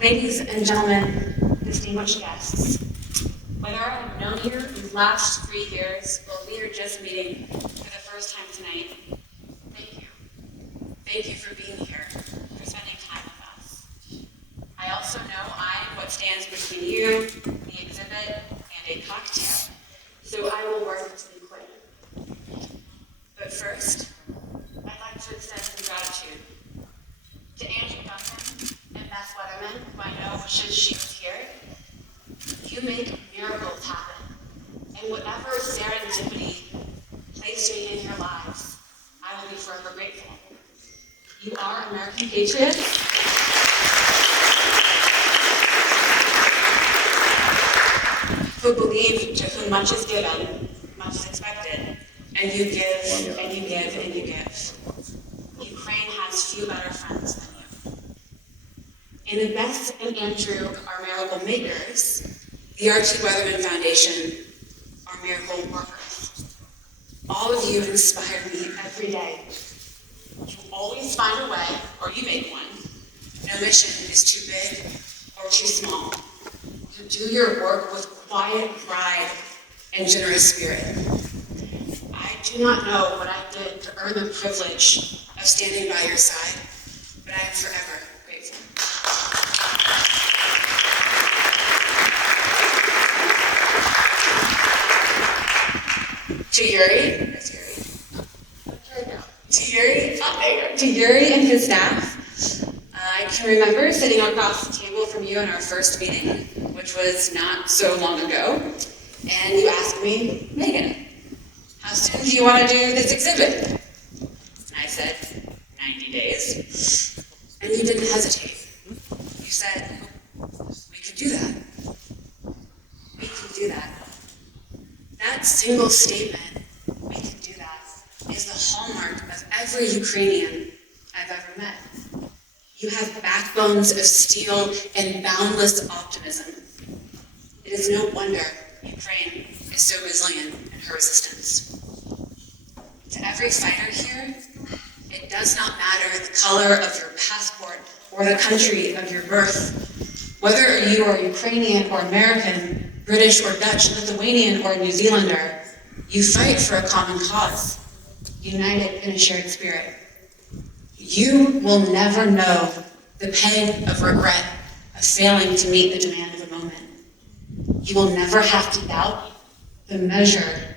Ladies and gentlemen, distinguished guests, whether I've known you these last 3 years or we are just meeting for the first time tonight, thank you. Thank you for being here, for spending time with us. I also know I'm what stands between you, the exhibit, and a cocktail, so I will work to be quick. But first, I'd like to extend some gratitude to Duncan and Weatherman, who I know wishes she was here. You make miracles happen, and whatever serendipity placed me in your lives, I will be forever grateful. You are American patriots who believe to whom much is given, much is expected, and you give, and you give, and you give. Ukraine has few better friends than you. And Beth and Andrew are miracle makers. The Weatherman Foundation are miracle workers. All of you inspire me every day. You always find a way, or you make one. No mission is too big or too small. You do your work with quiet pride and generous spirit. I do not know what I did to earn the privilege of standing by your side, but I am forever grateful. To Yurii, that's Yurii. To Yurii and his staff, I can remember sitting across the table from you in our first meeting, which was not so long ago, and you asked me, Meaghan, how soon do you want to do this exhibit? And I said, 90 days. And you didn't hesitate. You said, we could do that. We can do that. That single statement, we can do that, is the hallmark of every Ukrainian I've ever met. You have backbones of steel and boundless optimism. It is no wonder Ukraine is so resilient in her resistance. To every fighter here, it does not matter the color of your passport or the country of your birth. Whether you are Ukrainian or American, British or Dutch, Lithuanian or New Zealander, you fight for a common cause, united in a shared spirit. You will never know the pang of regret of failing to meet the demand of the moment. You will never have to doubt the measure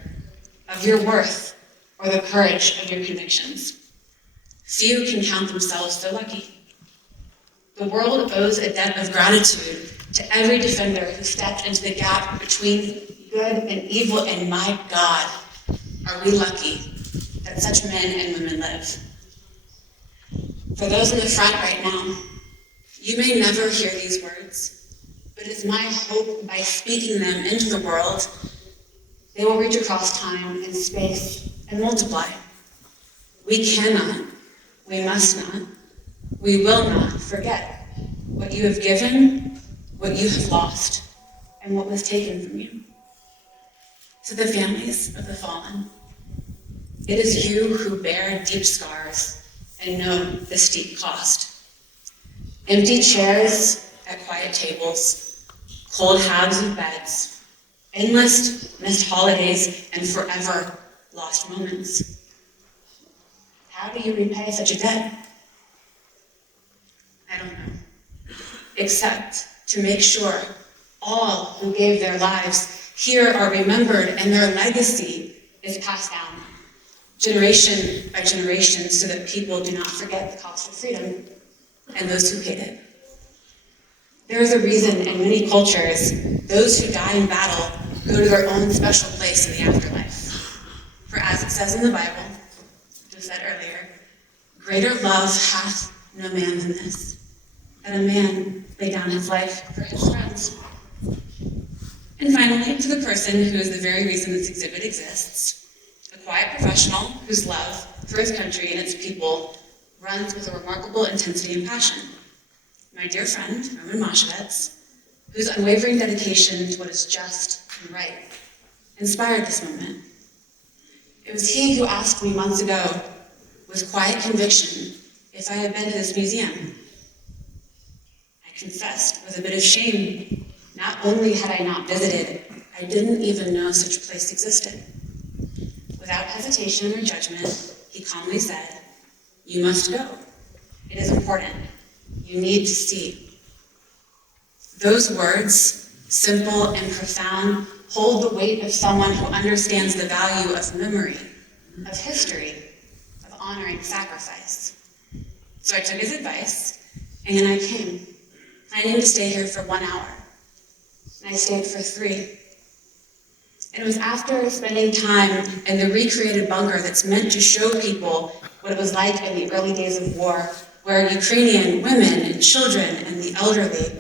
of your worth or the courage of your convictions. Few can count themselves so lucky. The world owes a debt of gratitude to every defender who stepped into the gap between good and evil, and my God, are we lucky that such men and women live. For those in the front right now, you may never hear these words, but it's my hope by speaking them into the world, they will reach across time and space and multiply. We cannot, we must not, we will not forget what you have given, what you have lost, and what was taken from you. To the families of the fallen, it is you who bear deep scars and know the steep cost. Empty chairs at quiet tables, cold halves of beds, endless missed holidays, and forever lost moments. How do you repay such a debt? I don't know. Except to make sure all who gave their lives here are remembered and their legacy is passed down, generation by generation, so that people do not forget the cost of freedom and those who paid it. There is a reason in many cultures, those who die in battle go to their own special place in the afterlife. For as it says in the Bible, it was said earlier, greater love hath no man than this, that a man lay down his life for his friends. And finally, to the person who is the very reason this exhibit exists, a quiet professional whose love for his country and its people runs with a remarkable intensity and passion. My dear friend, Roman Moshevitz, whose unwavering dedication to what is just and right inspired this moment. It was he who asked me months ago, with quiet conviction, if I had been to this museum. I I confessed with a bit of shame. Not only had I not visited, I didn't even know such a place existed. Without hesitation or judgment, he calmly said, "You must go. It is important. You need to see." Those words, simple and profound, hold the weight of someone who understands the value of memory, of history, of honoring sacrifice. So I took his advice, and I came, planning to stay here for 1 hour. And I stayed for 3. And it was after spending time in the recreated bunker that's meant to show people what it was like in the early days of war, where Ukrainian women and children and the elderly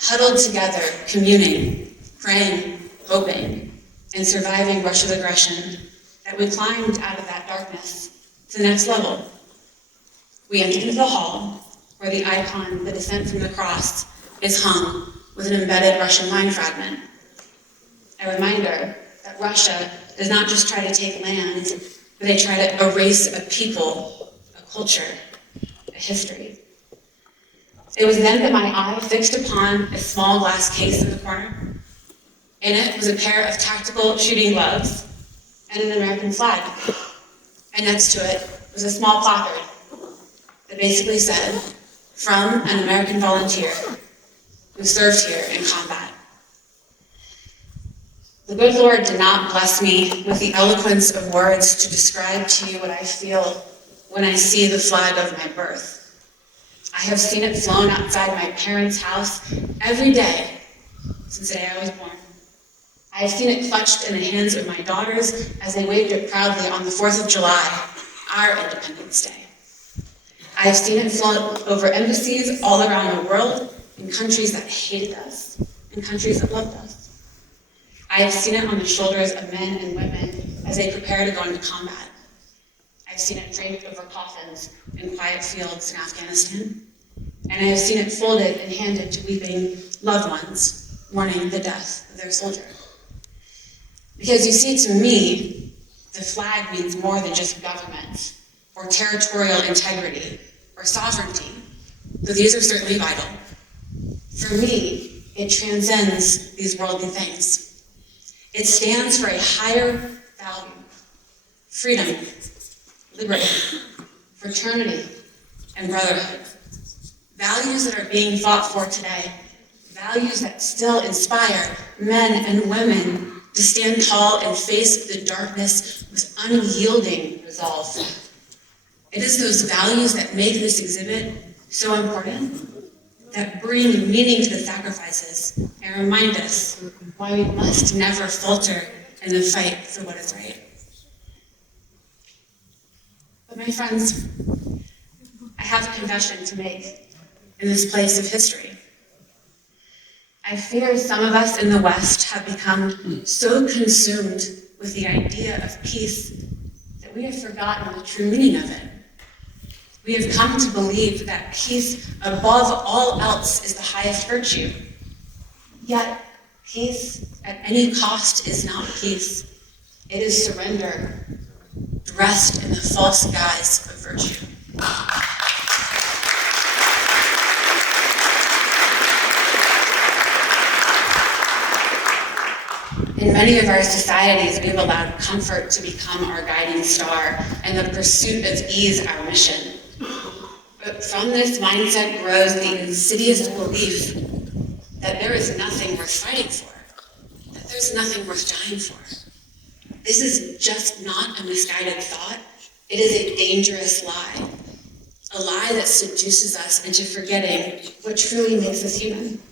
huddled together, communing, praying, hoping, and surviving Russia's aggression, that we climbed out of that darkness to the next level. We entered into the hall, where the icon, the descent from the cross, is hung with an embedded Russian mine fragment. A reminder that Russia does not just try to take land, but they try to erase a people, a culture, a history. It was then that my eye fixed upon a small glass case in the corner. In it was a pair of tactical shooting gloves and an American flag. And next to it was a small placard that basically said, "From an American volunteer who served here in combat." The good Lord did not bless me with the eloquence of words to describe to you what I feel when I see the flag of my birth. I have seen it flown outside my parents' house every day since the day I was born. I have seen it clutched in the hands of my daughters as they waved it proudly on the 4th of July, our Independence Day. I have seen it flown over embassies all around the world, in countries that hated us, and countries that loved us. I have seen it on the shoulders of men and women as they prepare to go into combat. I've seen it draped over coffins in quiet fields in Afghanistan, and I have seen it folded and handed to weeping loved ones, mourning the death of their soldier. Because you see, to me, the flag means more than just government, or territorial integrity, or sovereignty, though these are certainly vital. For me, it transcends these worldly things. It stands for a higher value: freedom, liberty, fraternity, and brotherhood. Values that are being fought for today. Values that still inspire men and women to stand tall and face the darkness with unyielding resolve. It is those values that make this exhibit so important, that bring meaning to the sacrifices and remind us why we must never falter in the fight for what is right. But my friends, I have a confession to make in this place of history. I fear some of us in the West have become so consumed with the idea of peace that we have forgotten the true meaning of it. We have come to believe that peace above all else is the highest virtue. Yet, peace at any cost is not peace. It is surrender, dressed in the false guise of virtue. In many of our societies, we have allowed comfort to become our guiding star, and the pursuit of ease our mission. But from this mindset grows the insidious belief that there is nothing worth fighting for, that there's nothing worth dying for. This is just not a misguided thought. It is a dangerous lie. A lie that seduces us into forgetting what truly makes us human.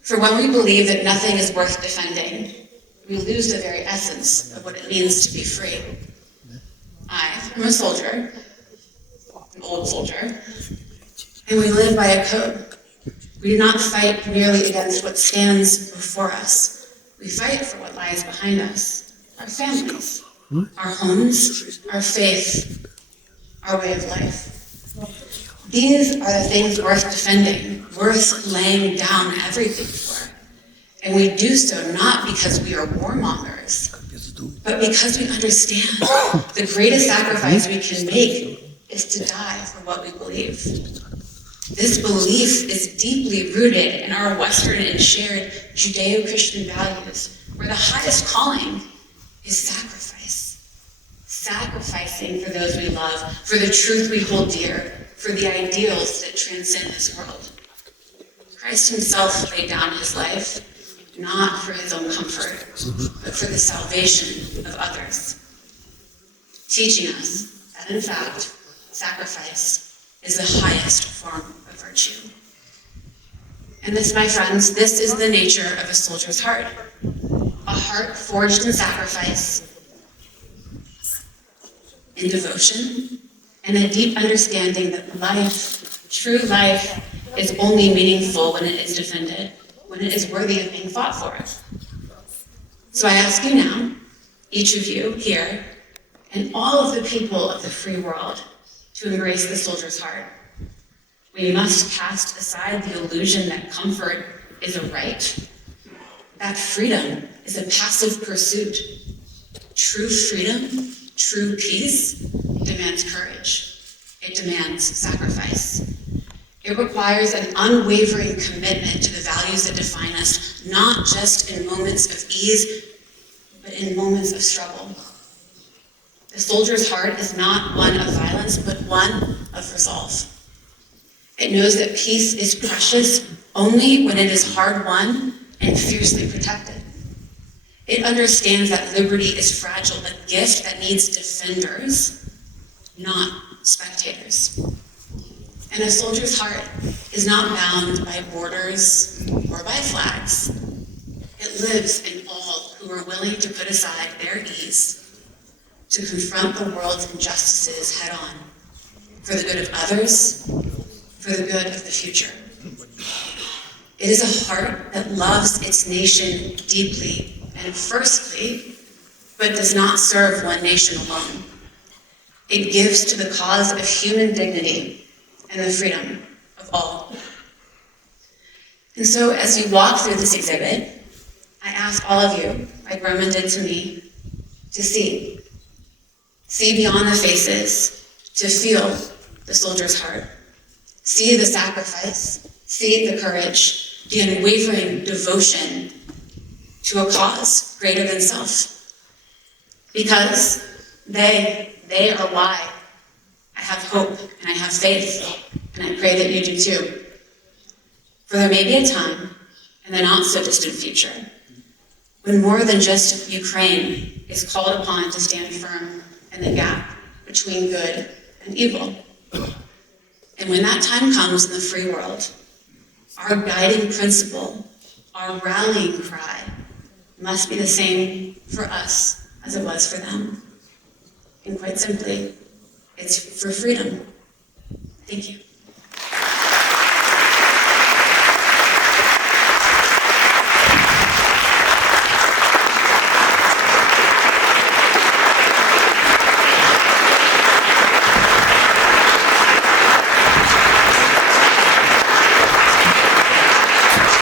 For when we believe that nothing is worth defending, we lose the very essence of what it means to be free. I am a soldier, an old soldier, and we live by a code. We do not fight merely against what stands before us. We fight for what lies behind us, our families, our homes, our faith, our way of life. These are the things worth defending, worth laying down everything for. And we do so not because we are warmongers, but because we understand the greatest sacrifice we can make is to die for what we believe. This belief is deeply rooted in our Western and shared Judeo-Christian values, where the highest calling is sacrifice. Sacrificing for those we love, for the truth we hold dear, for the ideals that transcend this world. Christ himself laid down his life, not for his own comfort, but for the salvation of others, teaching us that, in fact, sacrifice is the highest form of virtue. And this, my friends, this is the nature of a soldier's heart. A heart forged in sacrifice, in devotion, and a deep understanding that life, true life, is only meaningful when it is defended, when it is worthy of being fought for. So I ask you now, each of you here, and all of the people of the free world, to embrace the soldier's heart. We must cast aside the illusion that comfort is a right, that freedom is a passive pursuit. True freedom, true peace, demands courage. It demands sacrifice. It requires an unwavering commitment to the values that define us, not just in moments of ease, but in moments of struggle. The soldier's heart is not one of violence, but one of resolve. It knows that peace is precious only when it is hard-won and fiercely protected. It understands that liberty is fragile, a gift that needs defenders, not spectators. And a soldier's heart is not bound by borders or by flags. It lives in all who are willing to put aside their ease to confront the world's injustices head on, for the good of others, for the good of the future. It is a heart that loves its nation deeply and firstly, but does not serve one nation alone. It gives to the cause of human dignity and the freedom of all. And so as you walk through this exhibit, I ask all of you, like Roman did to me, to see. See beyond the faces, to feel the soldier's heart. See the sacrifice, see the courage, the unwavering devotion to a cause greater than self. Because they are why I have hope and I have faith, and I pray that you do too. For there may be a time in the not so distant future when more than just Ukraine is called upon to stand firm in the gap between good and evil. And when that time comes in the free world, our guiding principle, our rallying cry, must be the same for us as it was for them. And quite simply, it's for freedom. Thank you.